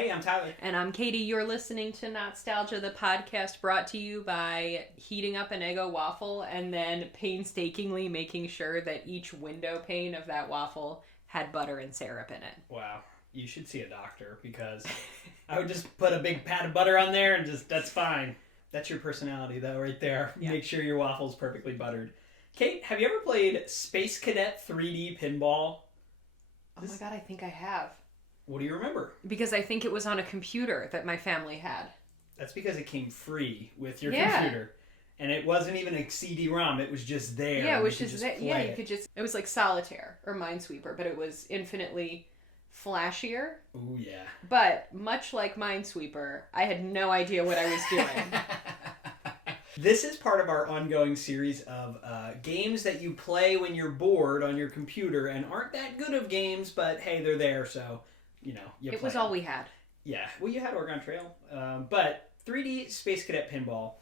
Hey, I'm Tyler. And I'm Katie. You're listening to Not-Stalgia, the podcast brought to you by heating up an Eggo waffle and then painstakingly making sure that each window pane of that waffle had butter and syrup in it. Wow. You should see a doctor because I would just put a big pat of butter on there and that's fine. That's your personality, though, right there. Yeah. Make sure your waffle's perfectly buttered. Kate, have you ever played Space Cadet 3D Pinball? Oh my god, I think I have. What do you remember? Because I think it was on a computer that my family had. That's because it came free with your computer. And it wasn't even a CD-ROM, it was just there. Yeah, it was just there. Yeah, you could just... It was like Solitaire or Minesweeper, but it was infinitely flashier. Ooh, yeah. But much like Minesweeper, I had no idea what I was doing. This is part of our ongoing series of games that you play when you're bored on your computer and aren't that good of games, but hey, they're there, so, you know, you play It was all we had. Yeah, well, you had Oregon Trail, but 3D Space Cadet Pinball.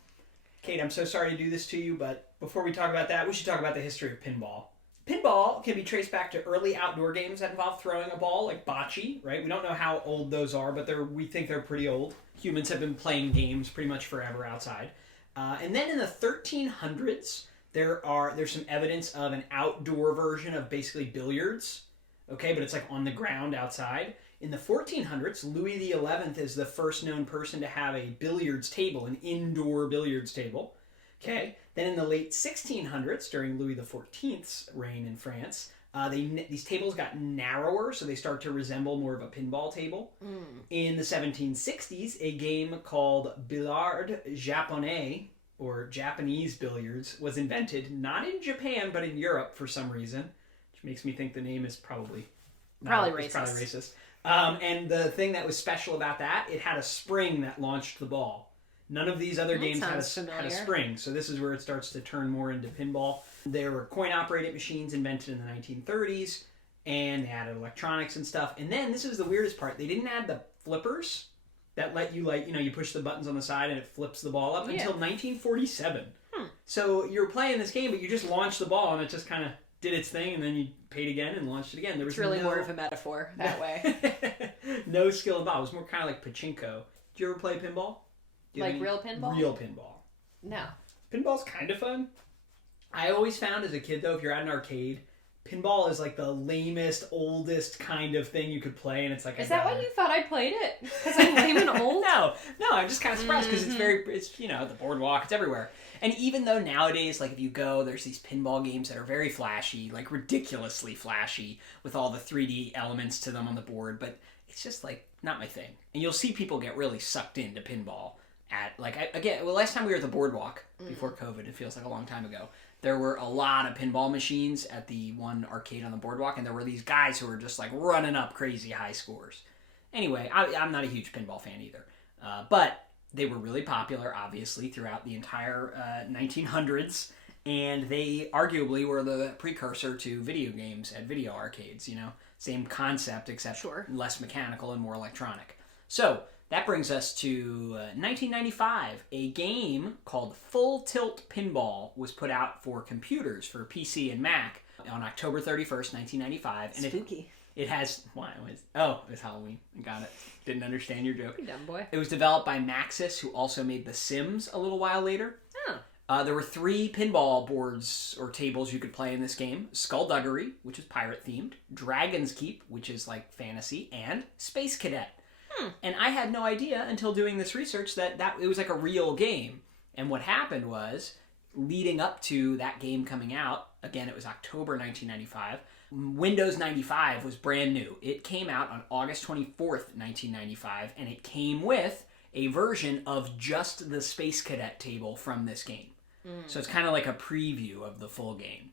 Kate, I'm so sorry to do this to you, but before we talk about that, we should talk about the history of pinball. Pinball can be traced back to early outdoor games that involve throwing a ball, like bocce, right? We don't know how old those are, but we think they're pretty old. Humans have been playing games pretty much forever outside. And then in the 1300s, there's some evidence of an outdoor version of basically billiards, okay? But it's like on the ground outside. In the 1400s, Louis XI is the first known person to have a billiards table, an indoor billiards table. Okay. Then in the late 1600s, during Louis XIV's reign in France, these tables got narrower, so they start to resemble more of a pinball table. In the 1760s, a game called billard japonais, or Japanese billiards, was invented, not in Japan, but in Europe for some reason, which makes me think the name is probably racist. And the thing that was special about that, it had a spring that launched the ball. None of these other games had a spring, so this is where it starts to turn more into pinball. There were coin-operated machines invented in the 1930s, and they added electronics and stuff. And then, this is the weirdest part, they didn't add the flippers that let you, you push the buttons on the side and it flips the ball up until 1947. So you're playing this game, but you just launched the ball and it just kind of did its thing, and then you paid again and launched it again. There was really more of a metaphor that way. No skill involved. It was more kind of like pachinko. Did you ever play pinball? Like real pinball? Real pinball. No. Pinball's kind of fun. I always found as a kid, though, if you're at an arcade, pinball is like the lamest, oldest kind of thing you could play, and it's like... Is that why you thought I played it? Because I'm lame and old? No, I'm just kind of surprised because it's the boardwalk, it's everywhere. And even though nowadays, like if you go, there's these pinball games that are very flashy, like ridiculously flashy, with all the 3D elements to them on the board, but it's just like not my thing. And you'll see people get really sucked into pinball last time we were at the boardwalk, before COVID, it feels like a long time ago, there were a lot of pinball machines at the one arcade on the boardwalk, and there were these guys who were just like running up crazy high scores. Anyway, I'm not a huge pinball fan either, but they were really popular, obviously, throughout the entire 1900s, and they arguably were the precursor to video games at video arcades, Same concept, except less mechanical and more electronic. So, that brings us to 1995. A game called Full Tilt Pinball was put out for computers, for PC and Mac, on October 31st, 1995. And spooky. It has... Why? It was Halloween. I got it. Didn't understand your joke. You dumb boy. It was developed by Maxis, who also made The Sims a little while later. Oh. There were 3 pinball boards or tables you could play in this game. Skullduggery, which is pirate-themed. Dragon's Keep, which is like fantasy. And Space Cadet. And I had no idea until doing this research that it was like a real game. And what happened was, leading up to that game coming out, again, it was October 1995, Windows 95 was brand new. It came out on August 24th, 1995, and it came with a version of just the Space Cadet table from this game. So it's kind of like a preview of the full game.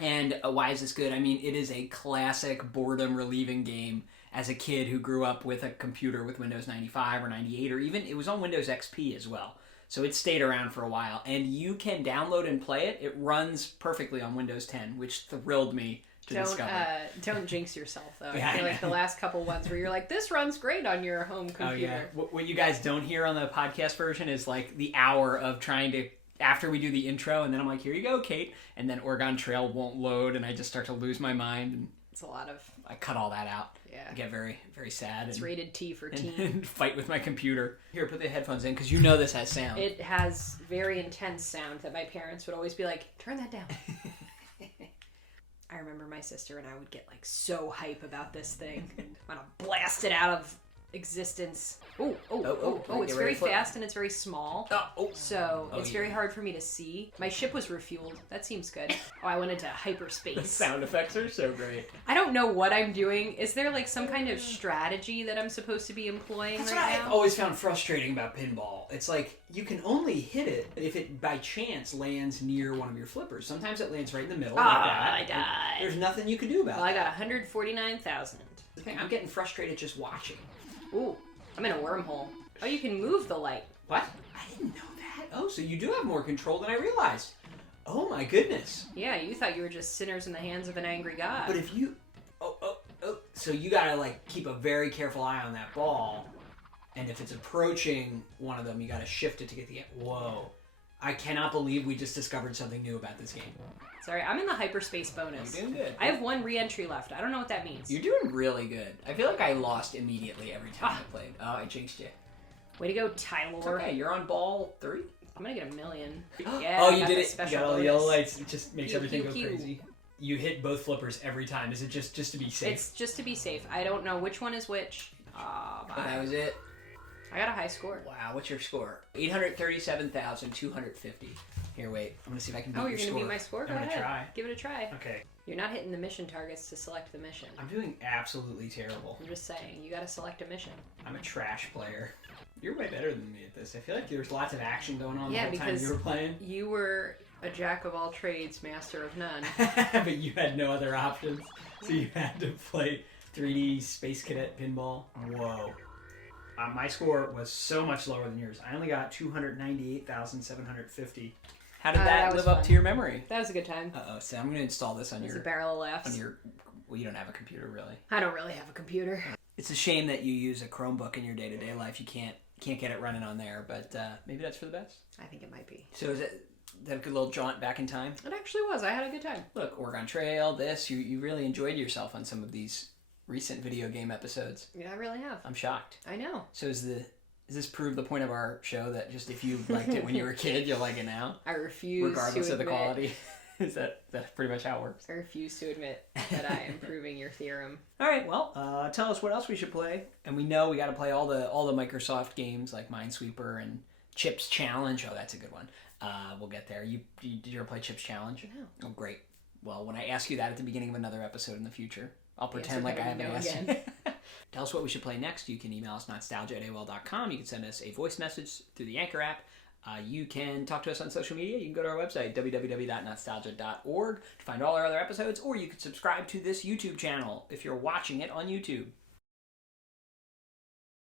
And why is this good? I mean, it is a classic boredom-relieving game as a kid who grew up with a computer with Windows 95 or 98, or even, it was on Windows XP as well. So it stayed around for a while. And you can download and play it. It runs perfectly on Windows 10, which thrilled me to discover. Don't jinx yourself, though. I feel like the last couple ones where you're like, this runs great on your home computer. Oh, yeah. What you guys don't hear on the podcast version is like the hour of trying to... After we do the intro, and then I'm like, here you go, Kate. And then Oregon Trail won't load, and I just start to lose my mind. And it's a lot of I cut all that out. Yeah. I get very, very sad. It's rated T for teen. And fight with my computer. Here, put the headphones in because you know this has sound. It has very intense sound that my parents would always be like, turn that down. I remember my sister and I would get like so hype about this thing. I'm gonna blast it out of existence. It's very fast and it's very small. So it's very hard for me to see. My ship was refueled. That seems good. Oh, I went into hyperspace. The sound effects are so great. I don't know what I'm doing. Is there like some kind of strategy that I'm supposed to be employing That's right what now? I've always found frustrating about pinball. It's like you can only hit it if it by chance lands near one of your flippers. Sometimes it lands right in the middle. I died. There's nothing you can do about Well, I it. got 149,000. I'm getting frustrated just watching. Ooh, I'm in a wormhole. Oh, you can move the light. What? I didn't know that. Oh, so you do have more control than I realized. Oh my goodness. Yeah, you thought you were just sinners in the hands of an angry god. But if you... So you gotta like keep a very careful eye on that ball. And if it's approaching one of them, you gotta shift it to get the... Whoa. I cannot believe we just discovered something new about this game. Sorry, I'm in the hyperspace bonus. You're doing good. I have one re-entry left. I don't know what that means. You're doing really good. I feel like I lost immediately every time I played. Oh, I jinxed you. Way to go, Tyler. It's okay, you're on ball 3. I'm gonna get $1 million. Yeah, Oh, I you got did the it. You special got all the bonus. yellow lights. It just makes Pew, everything pew, go pew. crazy. You hit both flippers every time. Is it just to be safe? It's just to be safe. I don't know which one is which. That was it. I got a high score. Wow, what's your score? 837,250. Here, wait. I'm gonna see if I can beat Oh, your you're score. gonna beat my score? Go I'm gonna ahead. try. Give it a try. Okay. You're not hitting the mission targets to select the mission. I'm doing absolutely terrible. I'm just saying, you gotta select a mission. I'm a trash player. You're way better than me at this. I feel like there's lots of action going on Yeah, the whole time because you were playing. You were a jack of all trades, master of none. But you had no other options. So you had to play 3D Space Cadet Pinball. Whoa. My score was so much lower than yours. I only got 298,750. How did that live up to your memory? That was a good time. Uh-oh, so I'm going to install this on It was your... a barrel of laughs. On your... Well, you don't have a computer, really. I don't really have a computer. It's a shame that you use a Chromebook in your day-to-day life. You can't get it running on there, but maybe that's for the best. I think it might be. So is that a good little jaunt back in time? It actually was. I had a good time. Look, Oregon Trail, this, you really enjoyed yourself on some of these recent video game episodes. Yeah, I really have. I'm shocked. I know. So does this prove the point of our show that just if you liked it when you were a kid, you'll like it now? I refuse regardless to of the admit, quality? Is that pretty much how it works? I refuse to admit that I am proving your theorem. All right, well, tell us what else we should play. And we know we got to play all the Microsoft games like Minesweeper and Chips Challenge. Oh, that's a good one. We'll get there. Did you ever play Chips Challenge? No. Oh, great. Well, when I ask you that at the beginning of another episode in the future, I'll pretend Yes, like I okay, haven't no asked you. again. Tell us what we should play next. You can email us Not-Stalgia@AOL.com. You can send us a voice message through the Anchor app. You can talk to us on social media. You can go to our website, www.notstalgia.org, to find all our other episodes, or you can subscribe to this YouTube channel if you're watching it on YouTube.